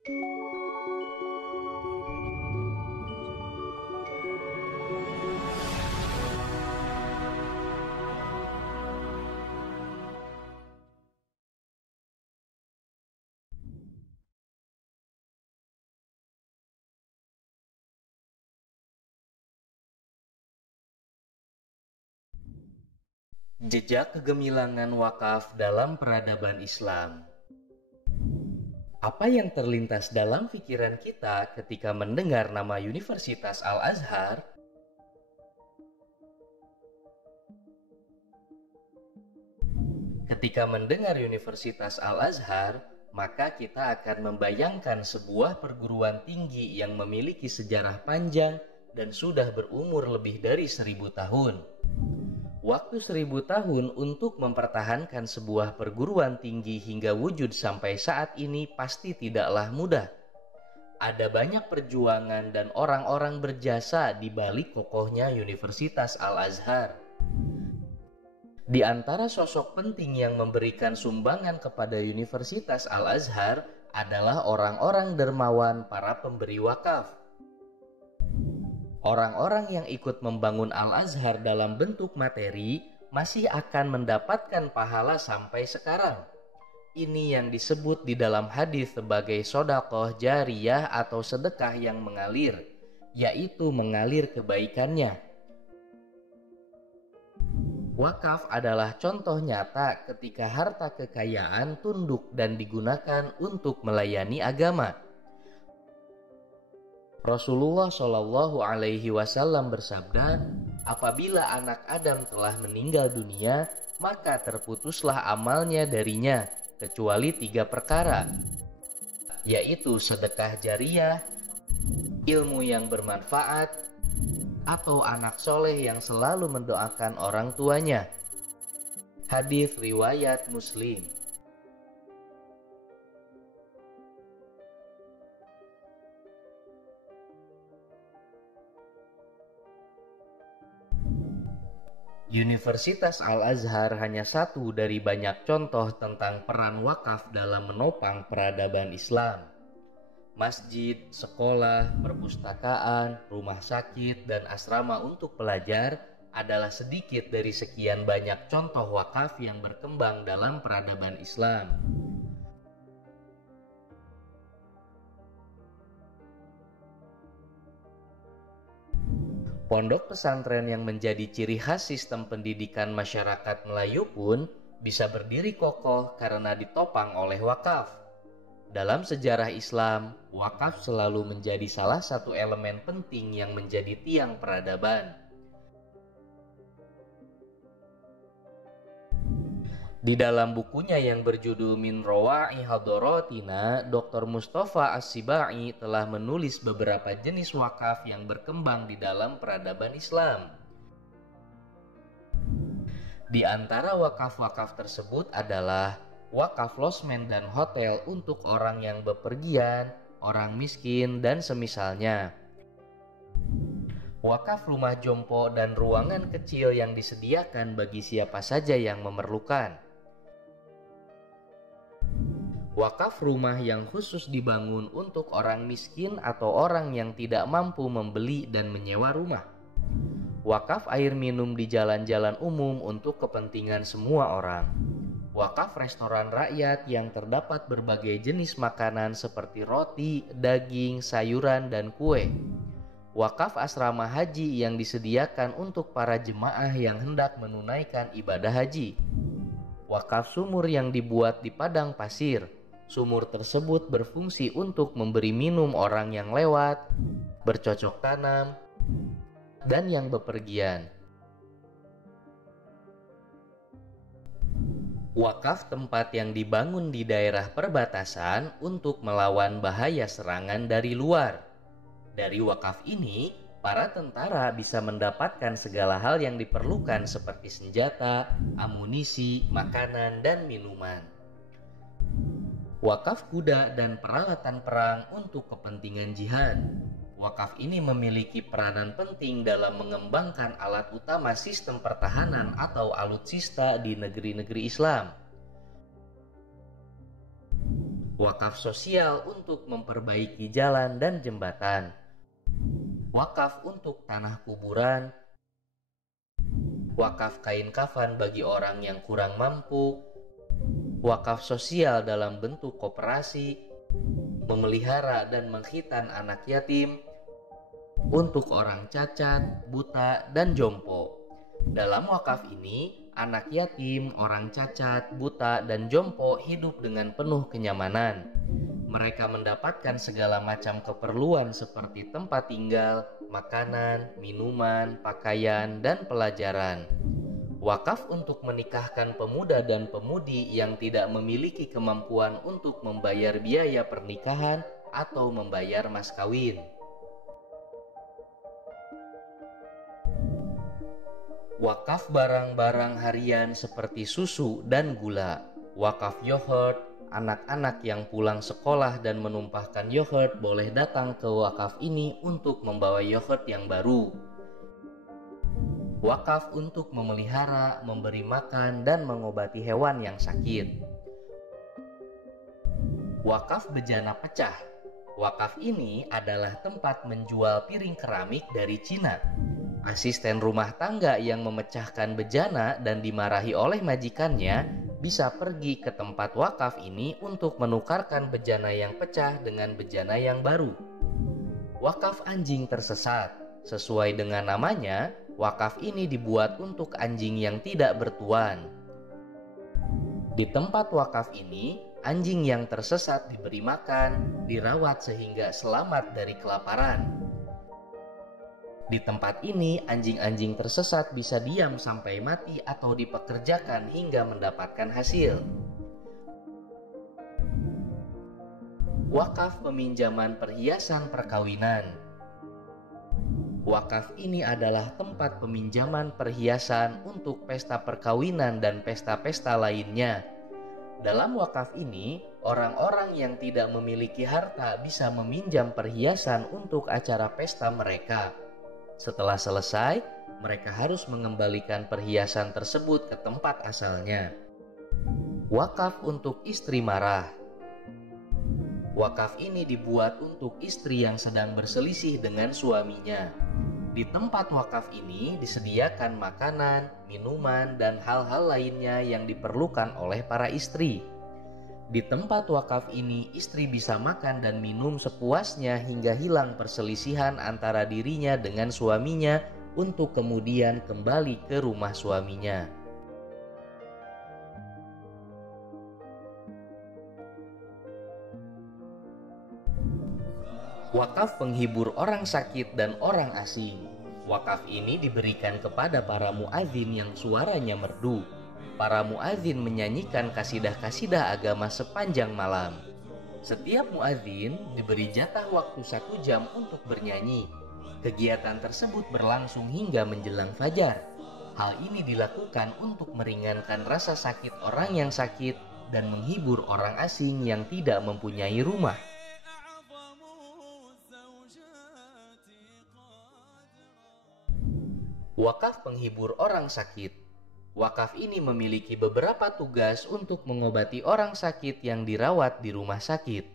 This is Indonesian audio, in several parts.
Jejak kegemilangan wakaf dalam peradaban Islam. Apa yang terlintas dalam pikiran kita ketika mendengar nama Universitas Al-Azhar? Ketika mendengar Universitas Al-Azhar, maka kita akan membayangkan sebuah perguruan tinggi yang memiliki sejarah panjang dan sudah berumur lebih dari 1000 tahun. Waktu 1000 tahun untuk mempertahankan sebuah perguruan tinggi hingga wujud sampai saat ini pasti tidaklah mudah. Ada banyak perjuangan dan orang-orang berjasa di balik kokohnya Universitas Al-Azhar. Di antara sosok penting yang memberikan sumbangan kepada Universitas Al-Azhar adalah orang-orang dermawan, para pemberi wakaf. Orang-orang yang ikut membangun Al-Azhar dalam bentuk materi masih akan mendapatkan pahala sampai sekarang. Ini yang disebut di dalam hadis sebagai sodaqoh jariyah atau sedekah yang mengalir, yaitu mengalir kebaikannya. Wakaf adalah contoh nyata ketika harta kekayaan tunduk dan digunakan untuk melayani agama. Rasulullah Shallallahu Alaihi Wasallam bersabda, apabila anak Adam telah meninggal dunia, maka terputuslah amalnya darinya, kecuali 3 perkara, yaitu sedekah jariyah, ilmu yang bermanfaat, atau anak soleh yang selalu mendoakan orang tuanya. Hadis riwayat Muslim. Universitas Al-Azhar hanya satu dari banyak contoh tentang peran wakaf dalam menopang peradaban Islam. Masjid, sekolah, perpustakaan, rumah sakit, dan asrama untuk pelajar adalah sedikit dari sekian banyak contoh wakaf yang berkembang dalam peradaban Islam. Pondok pesantren yang menjadi ciri khas sistem pendidikan masyarakat Melayu pun bisa berdiri kokoh karena ditopang oleh wakaf. Dalam sejarah Islam, wakaf selalu menjadi salah satu elemen penting yang menjadi tiang peradaban. Di dalam bukunya yang berjudul Min Rawa'i Hadaratina, Dr. Mustafa As-Sibai telah menulis beberapa jenis wakaf yang berkembang di dalam peradaban Islam. Di antara wakaf-wakaf tersebut adalah wakaf losmen dan hotel untuk orang yang bepergian, orang miskin, dan semisalnya. Wakaf rumah jompo dan ruangan kecil yang disediakan bagi siapa saja yang memerlukan. Wakaf rumah yang khusus dibangun untuk orang miskin atau orang yang tidak mampu membeli dan menyewa rumah. Wakaf air minum di jalan-jalan umum untuk kepentingan semua orang. Wakaf restoran rakyat yang terdapat berbagai jenis makanan seperti roti, daging, sayuran, dan kue. Wakaf asrama haji yang disediakan untuk para jemaah yang hendak menunaikan ibadah haji. Wakaf sumur yang dibuat di padang pasir. Sumur tersebut berfungsi untuk memberi minum orang yang lewat, bercocok tanam, dan yang bepergian. Wakaf tempat yang dibangun di daerah perbatasan untuk melawan bahaya serangan dari luar. Dari wakaf ini, para tentara bisa mendapatkan segala hal yang diperlukan seperti senjata, amunisi, makanan, dan minuman. Wakaf kuda dan peralatan perang untuk kepentingan jihad. Wakaf ini memiliki peranan penting dalam mengembangkan alat utama sistem pertahanan atau alutsista di negeri-negeri Islam. Wakaf sosial untuk memperbaiki jalan dan jembatan. Wakaf untuk tanah kuburan. Wakaf kain kafan bagi orang yang kurang mampu. Wakaf sosial dalam bentuk koperasi, memelihara dan mengkhitan anak yatim, untuk orang cacat, buta, dan jompo. Dalam wakaf ini, anak yatim, orang cacat, buta, dan jompo hidup dengan penuh kenyamanan. Mereka mendapatkan segala macam keperluan seperti tempat tinggal, makanan, minuman, pakaian, dan pelajaran. Wakaf untuk menikahkan pemuda dan pemudi yang tidak memiliki kemampuan untuk membayar biaya pernikahan atau membayar mas kawin. Wakaf barang-barang harian seperti susu dan gula. Wakaf yogurt. Anak-anak yang pulang sekolah dan menumpahkan yogurt boleh datang ke wakaf ini untuk membawa yogurt yang baru. Wakaf untuk memelihara, memberi makan, dan mengobati hewan yang sakit. Wakaf bejana pecah. Wakaf ini adalah tempat menjual piring keramik dari Cina. Asisten rumah tangga yang memecahkan bejana dan dimarahi oleh majikannya bisa pergi ke tempat wakaf ini untuk menukarkan bejana yang pecah dengan bejana yang baru. Wakaf anjing tersesat. Sesuai dengan namanya, wakaf ini dibuat untuk anjing yang tidak bertuan. Di tempat wakaf ini, anjing yang tersesat diberi makan, dirawat sehingga selamat dari kelaparan. Di tempat ini, anjing-anjing tersesat bisa diam sampai mati atau dipekerjakan hingga mendapatkan hasil. Wakaf peminjaman perhiasan perkawinan. Wakaf ini adalah tempat peminjaman perhiasan untuk pesta perkawinan dan pesta-pesta lainnya. Dalam wakaf ini, orang-orang yang tidak memiliki harta bisa meminjam perhiasan untuk acara pesta mereka. Setelah selesai, mereka harus mengembalikan perhiasan tersebut ke tempat asalnya. Wakaf untuk istri marah. Wakaf ini dibuat untuk istri yang sedang berselisih dengan suaminya. Di tempat wakaf ini disediakan makanan, minuman, dan hal-hal lainnya yang diperlukan oleh para istri. Di tempat wakaf ini, istri bisa makan dan minum sepuasnya hingga hilang perselisihan antara dirinya dengan suaminya untuk kemudian kembali ke rumah suaminya. Wakaf penghibur orang sakit dan orang asing. Wakaf ini diberikan kepada para muadzin yang suaranya merdu. Para muadzin menyanyikan kasidah-kasidah agama sepanjang malam. Setiap muadzin diberi jatah waktu 1 jam untuk bernyanyi. Kegiatan tersebut berlangsung hingga menjelang fajar. Hal ini dilakukan untuk meringankan rasa sakit orang yang sakit dan menghibur orang asing yang tidak mempunyai rumah. Wakaf penghibur orang sakit. Wakaf ini memiliki beberapa tugas untuk mengobati orang sakit yang dirawat di rumah sakit.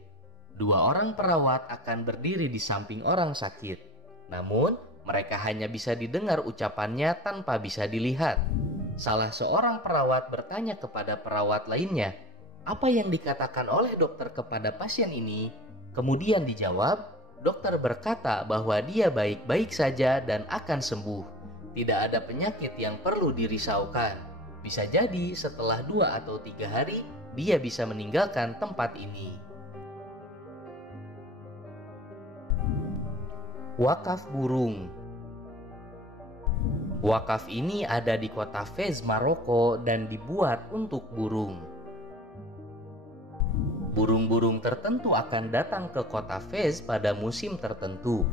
2 orang perawat akan berdiri di samping orang sakit. Namun, mereka hanya bisa didengar ucapannya tanpa bisa dilihat. Salah seorang perawat bertanya kepada perawat lainnya, "Apa yang dikatakan oleh dokter kepada pasien ini?" Kemudian dijawab, dokter berkata bahwa dia baik-baik saja dan akan sembuh. Tidak ada penyakit yang perlu dirisaukan. Bisa jadi setelah 2 atau 3 hari, dia bisa meninggalkan tempat ini. Wakaf burung. Wakaf ini ada di kota Fez, Maroko dan dibuat untuk burung. Burung-burung tertentu akan datang ke kota Fez pada musim tertentu.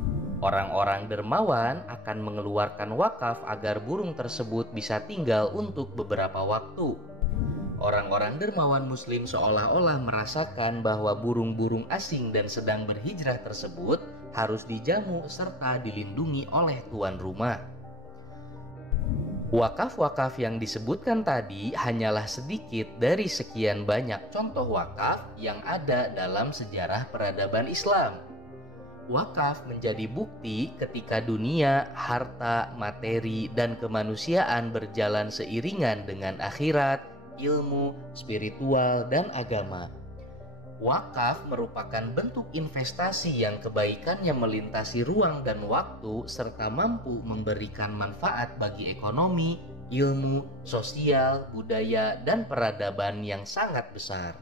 Orang-orang dermawan akan mengeluarkan wakaf agar burung tersebut bisa tinggal untuk beberapa waktu. Orang-orang dermawan muslim seolah-olah merasakan bahwa burung-burung asing dan sedang berhijrah tersebut harus dijamu serta dilindungi oleh tuan rumah. Wakaf-wakaf yang disebutkan tadi hanyalah sedikit dari sekian banyak contoh wakaf yang ada dalam sejarah peradaban Islam. Wakaf menjadi bukti ketika dunia, harta, materi, dan kemanusiaan berjalan seiringan dengan akhirat, ilmu, spiritual, dan agama. Wakaf merupakan bentuk investasi yang kebaikannya melintasi ruang dan waktu serta mampu memberikan manfaat bagi ekonomi, ilmu, sosial, budaya, dan peradaban yang sangat besar.